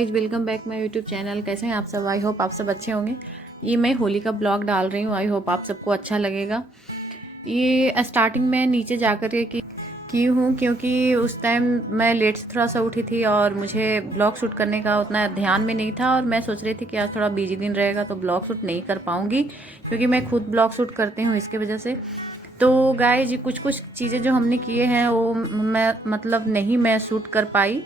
Guys, welcome back my YouTube channel. कैसे हैं आप सब? आई होप आप सब अच्छे होंगे। ये मैं होली का ब्लॉग डाल रही हूँ। आई होप आप सबको अच्छा लगेगा। ये स्टार्टिंग में नीचे जा कर के की हूँ क्योंकि उस टाइम मैं लेट से थोड़ा सा उठी थी और मुझे ब्लॉग शूट करने का उतना ध्यान में नहीं था और मैं सोच रही थी कि आज थोड़ा बिजी दिन रहेगा तो ब्लॉग शूट नहीं कर पाऊँगी क्योंकि मैं खुद ब्लॉग शूट करती हूँ इसके वजह से। तो गाइज कुछ कुछ चीज़ें जो हमने किए हैं वो मैं शूट कर पाई।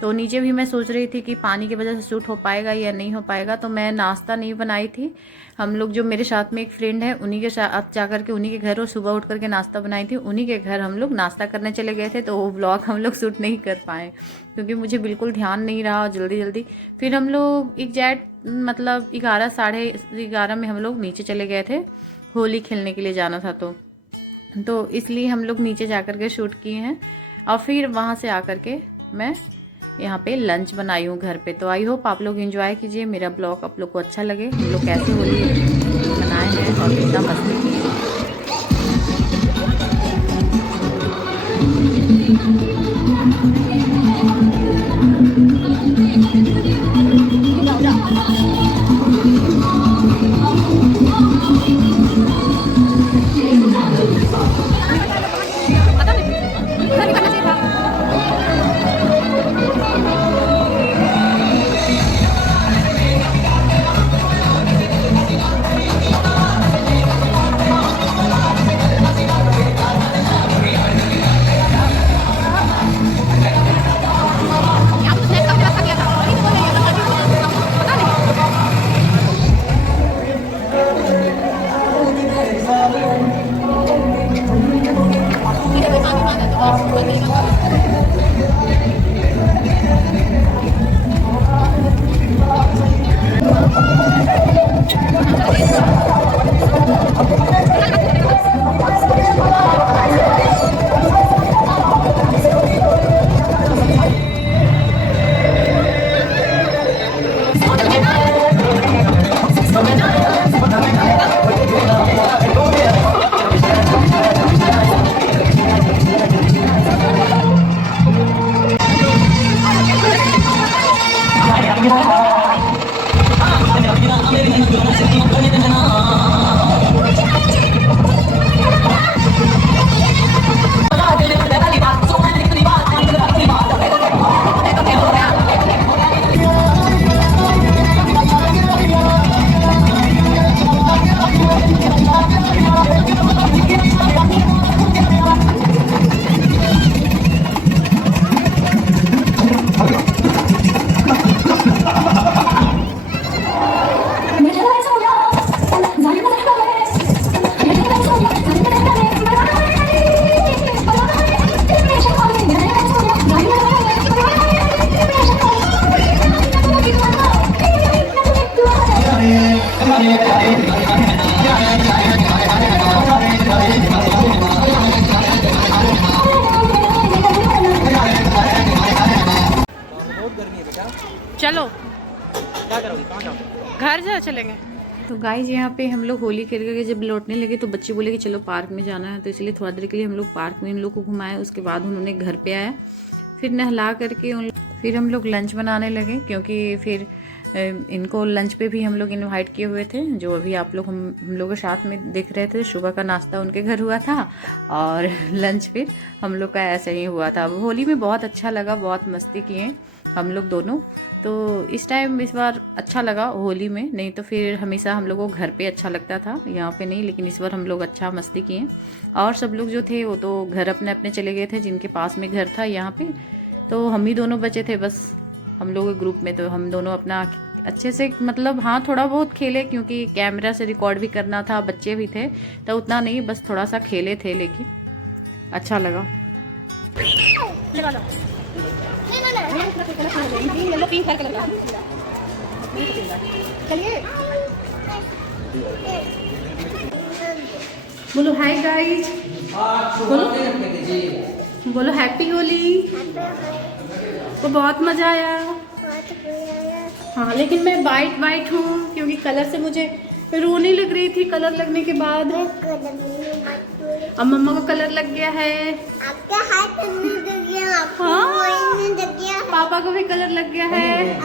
तो नीचे भी मैं सोच रही थी कि पानी की वजह से शूट हो पाएगा या नहीं हो पाएगा, तो मैं नाश्ता नहीं बनाई थी। हम लोग जो मेरे साथ में एक फ्रेंड है उन्हीं के साथ जाकर के उन्हीं के घर, और सुबह उठ करके नाश्ता बनाई थी उन्हीं के घर हम लोग नाश्ता करने चले गए थे। तो वो ब्लॉग हम लोग शूट नहीं कर पाए क्योंकि मुझे बिल्कुल ध्यान नहीं रहा। जल्दी जल्दी फिर हम लोग एग्जैक्ट 11 साढ़े 11 में हम लोग नीचे चले गए थे। होली खेलने के लिए जाना था तो इसलिए हम लोग नीचे जा कर के शूट किए हैं और फिर वहाँ से आकर के मैं यहाँ पे लंच बनाई हूँ घर पे। तो आई होप आप लोग एंजॉय कीजिए मेरा ब्लॉग, आप लोग को अच्छा लगे। हम लोग कैसे होली मनाए हैं और कितना मस्ती किए हैं। चलो क्या करोगे, कहाँ जाओगे? घर जा चलेंगे। तो गाइज यहाँ पे हम लोग होली खेल करके जब लौटने लगे तो बच्चे बोले कि चलो पार्क में जाना है, तो इसलिए थोड़ा देर के लिए हम लोग पार्क में इन लोग को घुमाए। उसके बाद उन्होंने घर पे आया, फिर नहला करके फिर हम लोग लंच बनाने लगे क्योंकि फिर इनको लंच पे भी हम लोग इनवाइट किए हुए थे। जो अभी आप लोग हम लोग के साथ में देख रहे थे, सुबह का नाश्ता उनके घर हुआ था और लंच फिर हम लोग का ऐसे ही हुआ था। होली में बहुत अच्छा लगा, बहुत मस्ती किए हम लोग दोनों। तो इस बार अच्छा लगा होली में, नहीं तो फिर हमेशा हम लोगों को घर पे अच्छा लगता था, यहाँ पे नहीं। लेकिन इस बार हम लोग अच्छा मस्ती किए और सब लोग जो थे वो तो घर अपने अपने चले गए थे जिनके पास में घर था यहाँ पे। तो हम ही दोनों बचे थे बस हम लोग के ग्रुप में। तो हम दोनों अपना अच्छे से हाँ थोड़ा बहुत खेले क्योंकि कैमरा से रिकॉर्ड भी करना था, बच्चे भी थे तो उतना नहीं, बस थोड़ा सा खेले थे लेकिन अच्छा लगा। बोलो हाय गाइज, बोलो हैप्पी होली। तो बहुत मजा आया। हाँ लेकिन मैं वाइट हूँ क्योंकि कलर से मुझे रोने लग रही थी कलर लगने के बाद। अब मम्मा को कलर लग गया है। आपके हाथ में लग गया, हाँ, पापा को भी कलर लग गया है।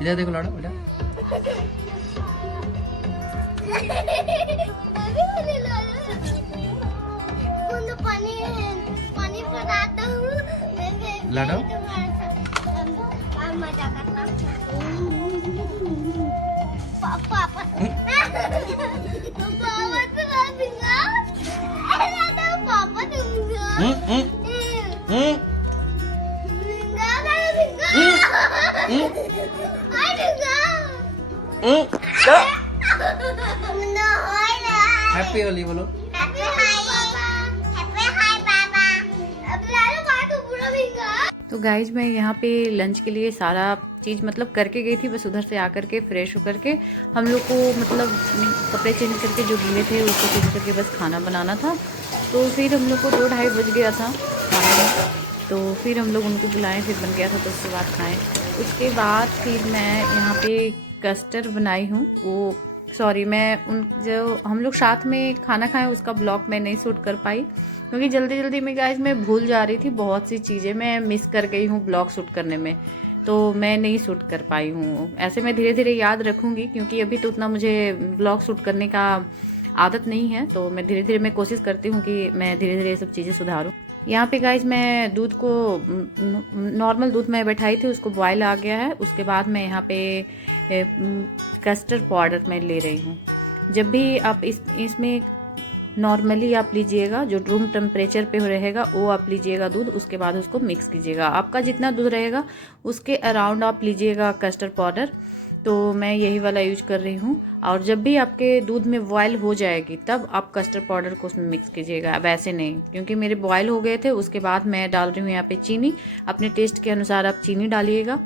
इधर देखो लाडो बेटा। लाडो हैप्पी होली बोलो। तो गाइज मैं यहाँ पे लंच के लिए सारा चीज़ मतलब करके गई थी, बस उधर से आकर के फ्रेश होकर के हम लोग को मतलब कपड़े चेंज करके जो गीले थे उसको चेंज करके बस खाना बनाना था। तो फिर हम लोग को 2-2:30 बज गया था खाने में, तो फिर हम लोग उनको बुलाएं, फिर बन गया था तो उसके बाद खाएं। उसके बाद फिर मैं यहाँ पे कस्टर्ड बनाई हूँ, वो सॉरी मैं उन जो हम लोग साथ में खाना खाएं उसका ब्लॉग मैं नहीं शूट कर पाई, क्योंकि जल्दी जल्दी में गाइस मैं भूल जा रही थी, बहुत सी चीज़ें मैं मिस कर गई हूँ ब्लॉग शूट करने में, तो मैं नहीं शूट कर पाई हूँ। ऐसे मैं धीरे धीरे याद रखूँगी, क्योंकि अभी तो उतना मुझे ब्लॉग शूट करने का आदत नहीं है, तो मैं धीरे धीरे मैं कोशिश करती हूँ कि मैं धीरे धीरे ये सब चीज़ें सुधारूँ। यहाँ पे गाइस मैं दूध को नॉर्मल दूध में बैठाई थी, उसको बॉयल आ गया है। उसके बाद मैं यहाँ पे कस्टर्ड पाउडर मैं ले रही हूँ। जब भी आप इसमें नॉर्मली आप लीजिएगा, जो रूम टेम्परेचर पे रहेगा वो आप लीजिएगा दूध, उसके बाद उसको मिक्स कीजिएगा। आपका जितना दूध रहेगा उसके अराउंड आप लीजिएगा कस्टर्ड पाउडर, तो मैं यही वाला यूज कर रही हूँ। और जब भी आपके दूध में बॉयल हो जाएगी तब आप कस्टर्ड पाउडर को उसमें मिक्स कीजिएगा, वैसे नहीं, क्योंकि मेरे बॉयल हो गए थे। उसके बाद मैं डाल रही हूँ यहाँ पे चीनी, अपने टेस्ट के अनुसार आप चीनी डालिएगा।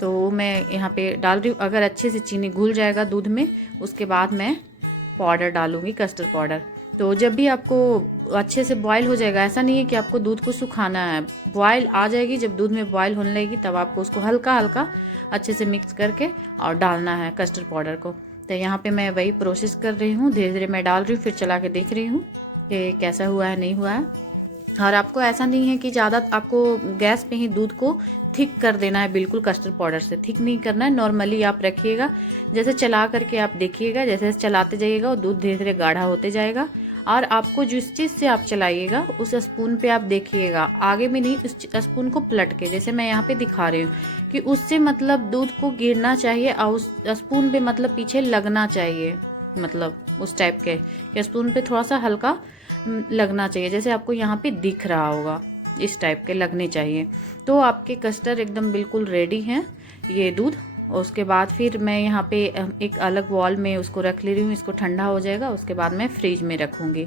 तो मैं यहाँ पे डाल रही हूँ, अगर अच्छे से चीनी घुल जाएगा दूध में उसके बाद मैं पाउडर डालूँगी, कस्टर्ड पाउडर। तो जब भी आपको अच्छे से बॉयल हो जाएगा, ऐसा नहीं है कि आपको दूध को सुखाना है, बॉयल आ जाएगी, जब दूध में बॉयल होने लगेगी तब आपको उसको हल्का हल्का अच्छे से मिक्स करके और डालना है कस्टर्ड पाउडर को। तो यहाँ पे मैं वही प्रोसेस कर रही हूँ, धीरे धीरे मैं डाल रही हूँ, फिर चला के देख रही हूँ कि कैसा हुआ है नहीं हुआ है। और आपको ऐसा नहीं है कि ज़्यादा आपको गैस पे ही दूध को थिक कर देना है, बिल्कुल कस्टर्ड पाउडर से थिक नहीं करना है, नॉर्मली आप रखिएगा। जैसे चला करके आप देखिएगा, जैसे चलाते जाइएगा वो दूध धीरे धीरे गाढ़ा होते जाएगा। और आपको जिस चीज़ से आप चलाइएगा उस स्पून पे आप देखिएगा, आगे में नहीं, उस स्पून को पलट के, जैसे मैं यहाँ पे दिखा रही हूँ कि उससे मतलब दूध को गिरना चाहिए और उस स्पून पे मतलब पीछे लगना चाहिए, मतलब उस टाइप के स्पून पे थोड़ा सा हल्का लगना चाहिए, जैसे आपको यहाँ पे दिख रहा होगा, इस टाइप के लगने चाहिए। तो आपके कस्टर्ड एकदम बिल्कुल रेडी हैं ये दूध। और उसके बाद फिर मैं यहाँ पे एक अलग बॉल में उसको रख ले रही हूँ, इसको ठंडा हो जाएगा उसके बाद मैं फ्रिज में रखूँगी,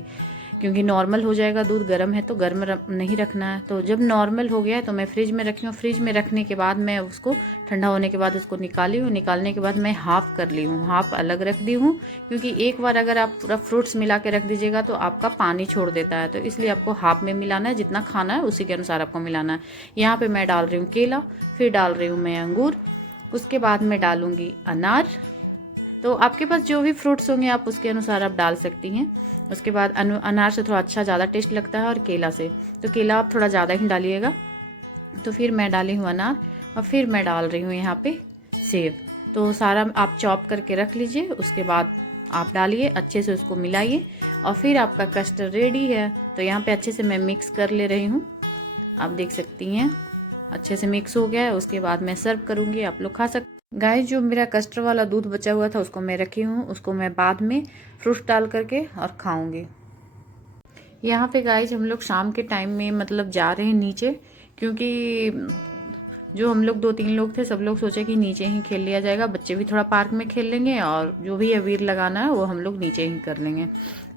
क्योंकि नॉर्मल हो जाएगा दूध, गर्म है तो गर्म नहीं रखना है। तो जब नॉर्मल हो गया है तो मैं फ्रिज में रखी हूँ। फ्रिज में रखने के बाद मैं उसको ठंडा होने के बाद उसको निकाली हूँ। निकालने के बाद मैं हाफ़ कर ली हूँ, हाफ़ अलग रख दी हूँ, क्योंकि एक बार अगर आप पूरा फ्रूट्स मिला के रख दीजिएगा तो आपका पानी छोड़ देता है, तो इसलिए आपको हाफ़ में मिलाना है, जितना खाना है उसी के अनुसार आपको मिलाना है। यहाँ पर मैं डाल रही हूँ केला, फिर डाल रही हूँ मैं अंगूर, उसके बाद मैं डालूँगी अनार। तो आपके पास जो भी फ्रूट्स होंगे आप उसके अनुसार आप डाल सकती हैं। उसके बाद अनार से थोड़ा अच्छा ज़्यादा टेस्ट लगता है, और केला से तो केला आप थोड़ा ज़्यादा ही डालिएगा। तो फिर मैं डाली हूँ अनार, और फिर मैं डाल रही हूँ यहाँ पे सेब। तो सारा आप चॉप करके रख लीजिए, उसके बाद आप डालिए, अच्छे से उसको मिलाइए, और फिर आपका कस्टर्ड रेडी है। तो यहाँ पे अच्छे से मैं मिक्स कर ले रही हूँ, आप देख सकती हैं अच्छे से मिक्स हो गया है। उसके बाद मैं सर्व करूँगी, आप लोग खा सकते। गाइस जो मेरा कस्टर्ड वाला दूध बचा हुआ था उसको मैं रखी हूँ, उसको मैं बाद में फ्रूट्स डाल करके और खाऊंगी। यहाँ पे गाइस हम लोग शाम के टाइम में मतलब जा रहे हैं नीचे, क्योंकि जो हम लोग 2-3 लोग थे, सब लोग सोचे कि नीचे ही खेल लिया जाएगा, बच्चे भी थोड़ा पार्क में खेल लेंगे और जो भी अबीर लगाना है वो हम लोग नीचे ही कर लेंगे।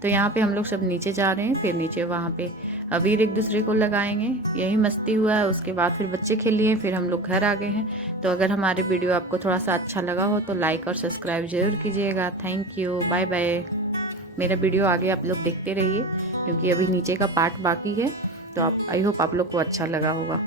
तो यहाँ पे हम लोग सब नीचे जा रहे हैं, फिर नीचे वहाँ पे अबीर एक दूसरे को लगाएंगे, यही मस्ती हुआ है। उसके बाद फिर बच्चे खेल लिए, फिर हम लोग घर आ गए हैं। तो अगर हमारे वीडियो आपको थोड़ा सा अच्छा लगा हो तो लाइक और सब्सक्राइब जरूर कीजिएगा। Thank you, bye bye. मेरा वीडियो आगे आप लोग देखते रहिए, क्योंकि अभी नीचे का पार्ट बाकी है, तो आई होप आप लोग को अच्छा लगा होगा।